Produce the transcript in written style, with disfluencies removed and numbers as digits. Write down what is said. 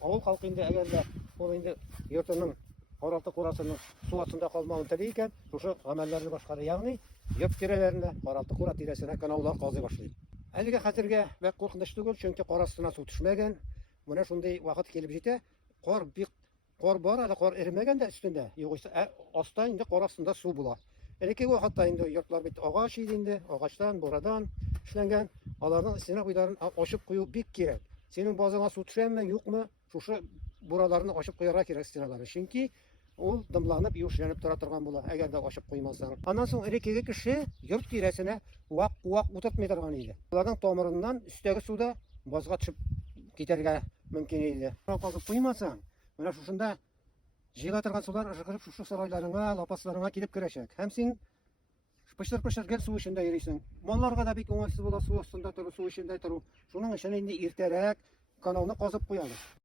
Авыл халкы инде әгәр дә ул инде йортының каралты курасының су астында калмавын тели икән, шушы гамәлләрне башкарый. Ягъни йорт тирәләрендә, каралты кура тирәсенә канаулар казый башлый. Әлегә хәзергә бәк куркыныч түгел, чөнки кар астына су төшмәгән. Менә шундый вакыт килеп җитә. Кар бар, әле кар эремәгән дә үстендә. Югыйсә аста инде кар астында су була. Элекке вакытта инде йортлар бит агач иде инде, агачтан, бурадан эшләнгән. Аларның стена буйларын ачып кую бик кирәк. Синең базыңа су төшәме, юкмы? Шушы бураларны ачып куярга кирәк стеналарны. Чөнки ул дымланып, юешләнеп тора торган була, әгәр дә ачып куймасаң. Аннан соң элеккеге кеше йорт тирәсенә вак утыртмый торган иде. Аларның тамырыннан өстәге суда базга төшеп китәргә мөмкин иде. Казып куймасаң, менә шушында җыела торган сулар ыргырып шушы сарайларыңа, лапасларыңа килеп керәчәк. Һәм син пышыр-пышыр гел су эчендә йөрисең. Малларга да бик уңайсыз була су астында тору, су эчендә тору. Шуның өчен инде иртәрәк каналны казып куялар.